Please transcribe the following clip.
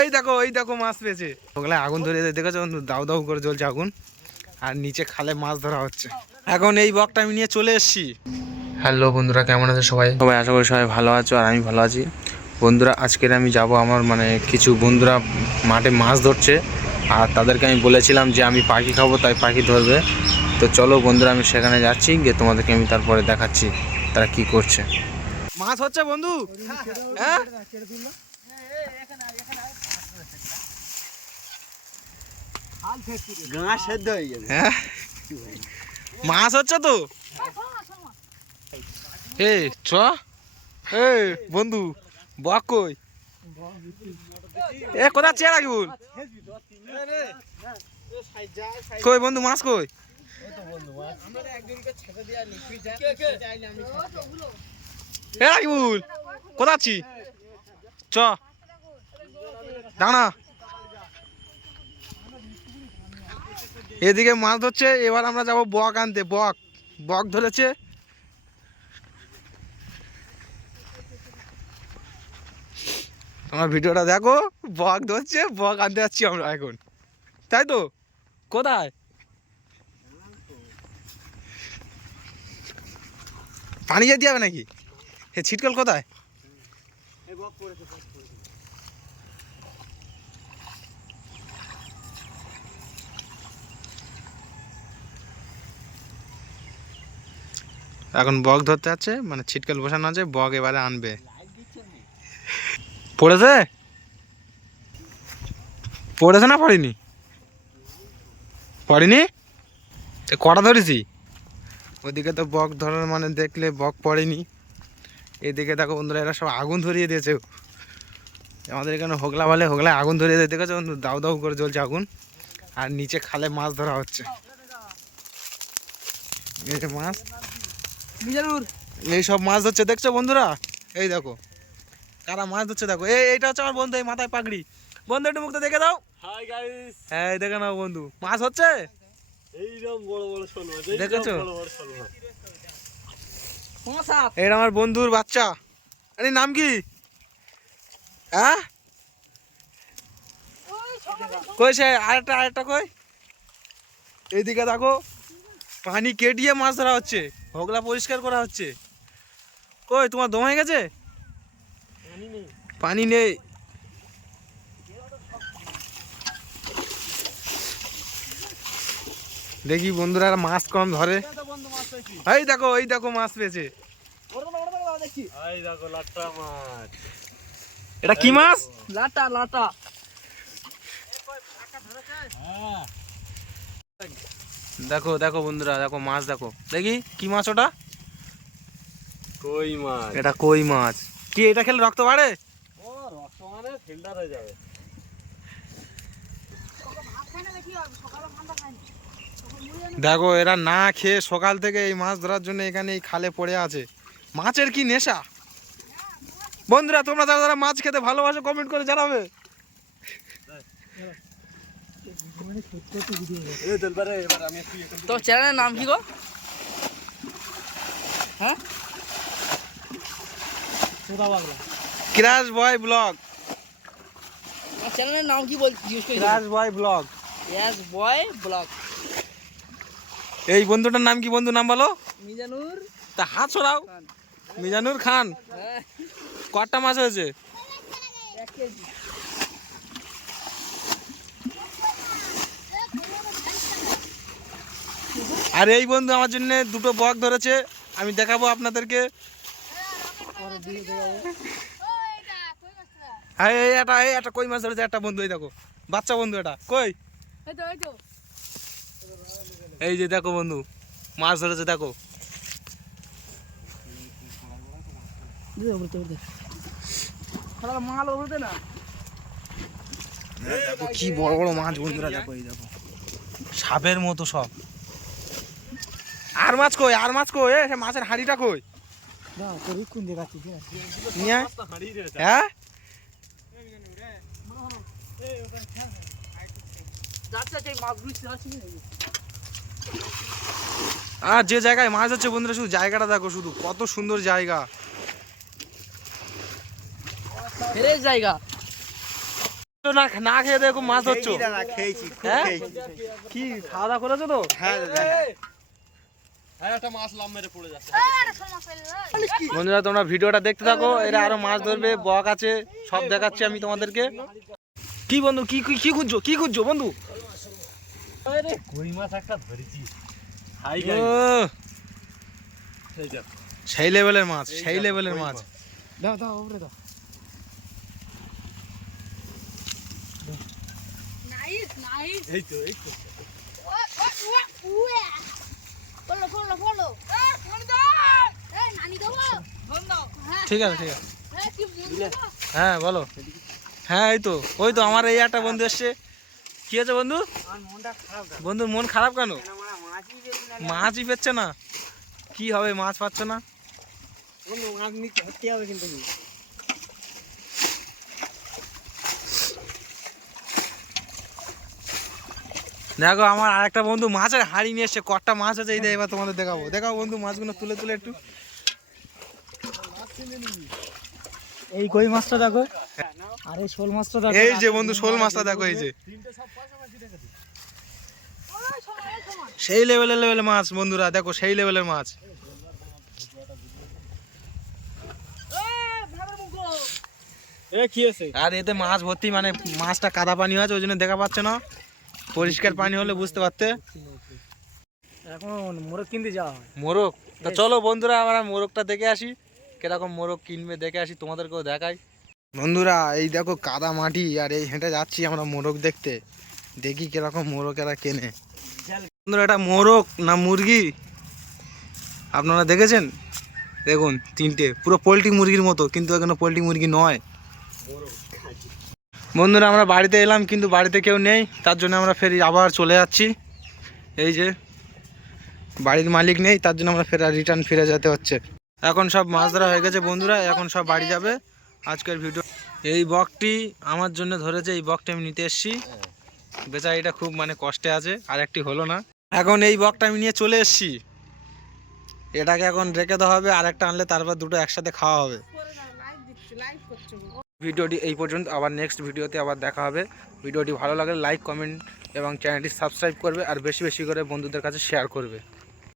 এই দেখো মাছ পেয়েছে। ওগুলো আগুন ধরে দেখেছো বন্ধু, দাউ দাউ করে জ্বলছে আগুন, আর নিচে খালে মাছ ধরা হচ্ছে। এখন এই বকটা আমি নিয়ে চলে এসেছি। হ্যালো বন্ধুরা, কেমন আছে সবাই? আশা করি সবাই ভালো আছো, আর আমি ভালো আছি। বন্ধুরা, আজকের আমি যাব আমার কিছু বন্ধুরা মাঠে মাছ ধরছে, আর তাদেরকে আমি বলেছিলাম যে আমি পাখি খাবো, তাই পাখি ধরবে। তো চলো বন্ধুরা, আমি সেখানে যাচ্ছি, গিয়ে তোমাদেরকে আমি তারপরে দেখাচ্ছি তারা কি করছে। মাছ হচ্ছে বন্ধু, হ্যাঁ হ্যাঁ মাছ হচ্ছে তো। এ চ এ বন্ধু, বক কই? এ কোথা চেয়ে রাখবো কই বন্ধু, মাছ কই? এ রাখবুল কোথা আছি? চ দাঁড়া, এদিকে মাছ ধরছে, এবার আমরা যাবো বক আনতে। বক বক ধরেছে। আমার ভিডিওটা দেখো, বক ধরছে, বক আনতে যাচ্ছি আমরা এখন, তাই তো? কোথায় পানি যেতে হবে নাকি? এ ছিটকল কোথায়? এখন বক ধরতে যাচ্ছে, ছিটকল বসানো আছে, বক এবারে আনবে। পড়েছে পড়েছে না পড়েনি? পড়েনি, কটা ধরেছি। ওদিকে তো বক ধরার দেখলে বক পড়েনি। এদিকে দেখো বন্ধুরা, এরা সব আগুন ধরিয়ে দিয়েছে। আমাদের এখানে হোগলা বলে, হোগলায় আগুন ধরিয়ে দিয়ে দেখেছো বন্ধু, দাউ দাউ করে জ্বলছে আগুন, আর নিচে খালে মাছ ধরা হচ্ছে। এই যে মাছ, এই সব মাছ ধরছে দেখছো বন্ধুরা। এই দেখো কারা মাছ ধরছে, দেখো এইটা হচ্ছে আমার বন্ধু, এই মাথায় পাগড়ি। বন্ধু একটু মুখটা দেখে দাও। হাই গাইস, হ্যাঁ দেখে নাও বন্ধু, মাছ হচ্ছে এইরকম বড় বড় শোল মাছ দেখেছো? এটা আমার বন্ধুর বাচ্চা। আরে নাম কি? হ্যাঁ কই সে? আরেকটা কই? এইদিকে দেখো, পানি কেটিয়ে মাছ ধরা হচ্ছে, হোগলা পরিষ্কার করা হচ্ছে। কই তোমার দম হয়ে গেছে? পানি নেই। দেখি বন্ধুরা মাছ কম ধরে। এই দেখো মাছ পেয়েছে। এটা কি মাছ? লাটা লাটা। দেখো দেখো বন্ধুরা, দেখো মাছ, দেখো দেখি কি মাছ ওটা? কই মাছ। এটা কই মাছ। কি এটা খেলে রক্ত বাড়ে? ও রক্ত মানে ফিল্টার হয়ে যাবে। দেখো এরা না খেয়ে সকাল থেকে এই মাছ ধরার জন্য এখানে এই খালে পড়ে আছে। মাছের কি নেশা বন্ধুরা, তোমরা যারা যারা মাছ খেতে ভালোবাসো কমেন্ট করে জানাবে। তো চ্যানেলের নাম কি গো? হ্যাঁ, ক্রাশ বয় ব্লগ। চ্যানেলের নাম কি বল? ক্রাশ বয় ব্লগ। ক্রাশ বয় ব্লগ। এই বন্ধুটার নাম কি? বন্ধু নাম বলো। মিজানুর। তা হাত ছড়াও। মিজানুর খান। কটা মাছ হয়েছে? 1 কেজি। আর এই বন্ধু আমার জন্য দুটো বক ধরেছে, আমি দেখাবো আপনাদেরকে। হ্যাঁ এই একটা কই মাছ ধরেছে একটা বন্ধু, এই দেখো বাচ্চা বন্ধু, এটা কই? এই যে দেখো বন্ধু মাছ ধরেছে, দেখো কি বড় বড় মাছ বন্ধুরা, দেখো এই দেখো সাপের মতো সব। আর মাছ কই? আর মাছ কই? মাছের হাঁড়িটা কই? হ্যাঁ আর যে জায়গায় মাছ হচ্ছে বন্ধুরা, শুধু জায়গাটা দেখো, শুধু কত সুন্দর জায়গা। জায়গা তো না না খেয়ে দেখো মাছ ধরছো। খেয়েছি হ্যাঁ কি খাওয়া দাওয়া করেছো তো? হ্যাঁ বন্ধুরা তোমরা ভিডিওটা দেখতে থাকো, এরা আরো মাছ ধরবে, বক আছে, সব দেখাচ্ছি আমি তোমাদেরকে। কি বন্ধু কি কি কি খুঁজছো, কি খুঁজছো বন্ধু? কই মাছ একটা ধরেছি। ও, সেই লেভেলের মাছ, সেই লেভেলের মাছ। দাও দাও ওপরে দাও। নাইস নাইস এই তো ফলো ফলো ফলো ফোন দাও এই নানি দাও ফোন দাও ঠিক আছে ঠিক আছে। এই কি মুন্ডা হ্যাঁ বলো। হ্যাঁ এই তো, ওই তো আমার এই একটা বন্ধু এসছে। কি আছে বন্ধু? আমার মনটা খারাপ। বন্ধুর মন খারাপ কেন? মাছই বেশি না। মাছই পেচ্ছে না? কি হবে, মাছ পাচ্ছে না? বন্ধু মাছ নিতে হতে হবে কিন্তু। দেখো আমার আরেকটা বন্ধু মাছের হাড়ি নিয়ে এসছে, কটা মাছ আছে এই এবার তোমাদের দেখাবো। দেখাও বন্ধু মাছগুলো তুলে তুলে একটু। এই কই মাছটা দেখো, আর এই শোল মাছটা দেখো। এই যে বন্ধু শোল মাছটা দেখো, এই যে সেই লেভেলের মাছ বন্ধুরা, দেখো সেই লেভেলের মাছ। কি আছে? আর এতে মাছ ভর্তি, মানে মাছটা কাদা পানি আছে ওই জন্য দেখা পাচ্ছে না, পরিষ্কার পানি হলে বুঝতে পারতে। এখন মোরগ কিনতে যাওয়া হয়। মোরগ, তা চলো বন্ধুরা আমরা মোরগটা দেখে আসি, কিরকম মোরগ কিনবে দেখে আসি, তোমাদেরকেও দেখাই। বন্ধুরা এই দেখো কাদা মাটি, আর এই হেঁটে যাচ্ছি আমরা মোরগ দেখতে, দেখি কিরকম মোরগ এরা কেনে। বন্ধুরা এটা মোরগ না মুরগি আপনারা দেখেছেন? দেখুন তিনটে পুরো পোলট্রি মুরগির মতো, কিন্তু এখানে পোলট্রি মুরগি নয়। বন্ধুরা আমরা বাড়িতে এলাম, কিন্তু বাড়িতে কেউ নেই, তার জন্য আমরা ফের আবার চলে যাচ্ছি। এই যে বাড়ির মালিক নেই, তার জন্য আমরা ফের রিটার্ন ফিরে যেতে হচ্ছে। এখন সব মাছ ধরা হয়ে গেছে বন্ধুরা, এখন সব বাড়ি যাবে। আজকের ভিডিও এই বকটি আমার জন্য ধরেছে, এই বকটি আমি নিতে এসেছি। বেচারিটা খুব মানে কষ্টে আছে, আর একটি হলো না। এখন এই বকটা আমি নিয়ে চলে এসেছি, এটাকে এখন রেখে দেওয়া হবে, আর একটা আনলে তারপর দুটো একসাথে খাওয়া হবে। ভিডিওটি এই পর্যন্ত, আবার নেক্সট ভিডিওতে আবার দেখা হবে। ভিডিওটি ভালো লাগলে লাইক কমেন্ট এবং চ্যানেলটি সাবস্ক্রাইব করবে, আর বেশি বেশি করে বন্ধুদের কাছে শেয়ার করবে।